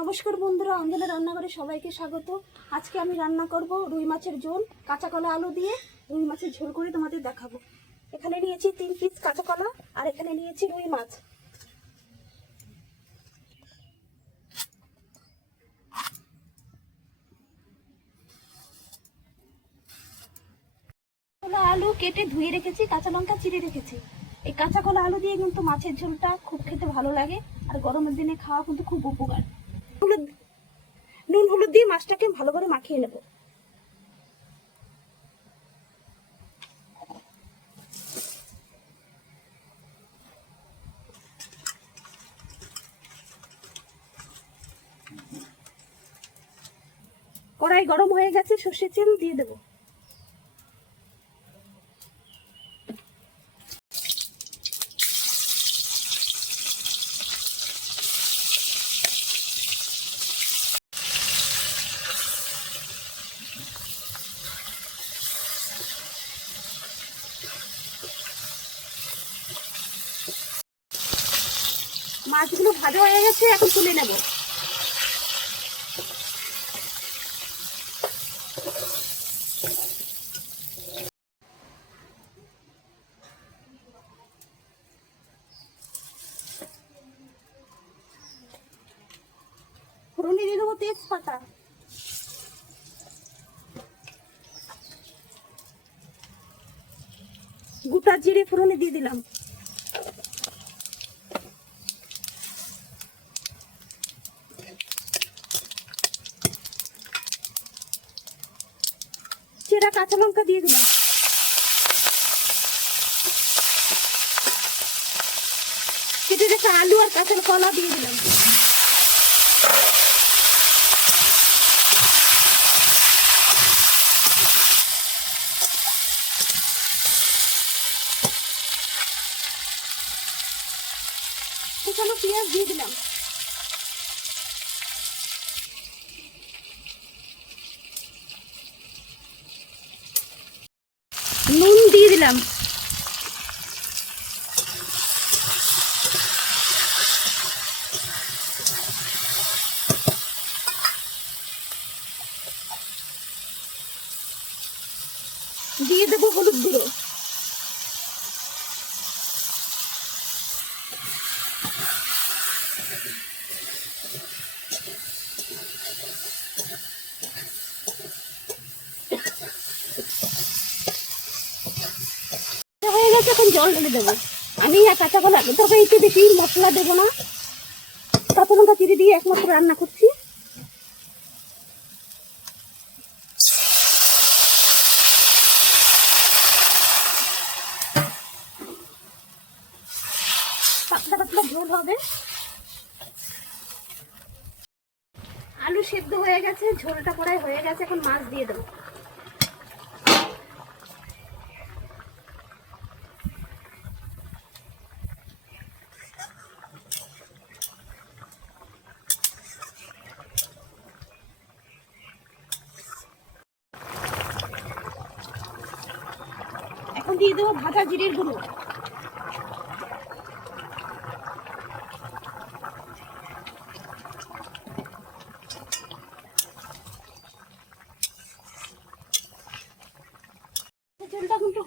নমস্কার বন্ধুরা অঞ্জনা রান্নাঘরে সবাইকে স্বাগত। আজকে আমি রান্না করব রুই মাছের ঝোল, কাঁচা কলা আলু দিয়ে রুই মাছের ঝোল করে তোমাদের দেখাবো। এখানে নিয়েছি তিন পিস কাঁচা কলা আর এখানে নিয়েছি রুই মাছ। কলা আলু কেটে ধুয়ে রেখেছি, কাঁচা লঙ্কা চিড়ে রেখেছি। এই কাঁচা কলা আলু দিয়ে কিন্তু মাছের ঝোলটা খুব খেতে ভালো লাগে, আর গরমের দিনে খাওয়া কিন্তু খুব উপকার। হলুদ নুন হলুদ দিয়ে মাছটাকে ভালো করে মাখিয়ে নেব। কড়াই গরম হয়ে গেছে সর্ষে তেল দিয়ে দেবো। মাছগুলো ভাজা হয়ে গেছে এখন তুলে নেব। ফোড়নে দিয়ে গোটা জিরে ফোড়নে দিয়ে দিলাম। চেরা কাঁচা লঙ্কা দিয়ে দিলাম। কেটে রেখে আলু আর কাঁচা কলা দিয়ে দিলাম। কুচানো পেঁয়াজ দিয়ে দিলাম। নুন দিয়ে দিলাম। দিয়ে দেবো হলুদ গুঁড়ো। হয়ে এখন জল ঢেলে দেবো। আমি আর কাঁচা কলা তবে একটু বেশি মশলা দেবো না। কাঁচা লঙ্কা চিড়ে দিয়ে একমাত্র রান্না করছি। পাতলা পাতলা ঝোল হবে। আলু সেদ্ধ হয়ে গেছে, ঝোলটা কড়াই হয়ে গেছে, এখন মাছ দিয়ে দেবো। দিয়ে দেবো ভাজা জিরের গুঁড়ো।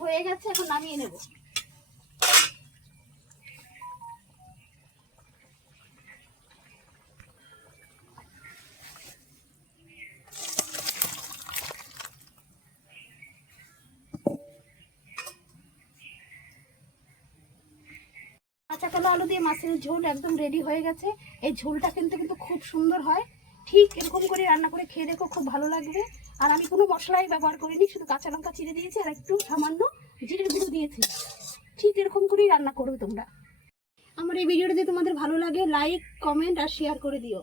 হয়ে গেছে এখন নামিয়ে নেব। কাঁচা কালো আলু দিয়ে মাছের ঝোল একদম রেডি হয়ে গেছে। এই ঝোলটা কিন্তু কিন্তু খুব সুন্দর হয়। ঠিক এরকম করে রান্না করে খেয়ে দেখো, খুব ভালো লাগবে। আর আমি কোনো মশলাই ব্যবহার করিনি, শুধু কাঁচা লঙ্কা চিড়ে দিয়েছি আর একটু সামান্য জিরের গুঁড়ো দিয়েছি। ঠিক এরকম করেই রান্না করবে তোমরা। আমার এই ভিডিওটা যদি তোমাদের ভালো লাগে লাইক কমেন্ট আর শেয়ার করে দিও।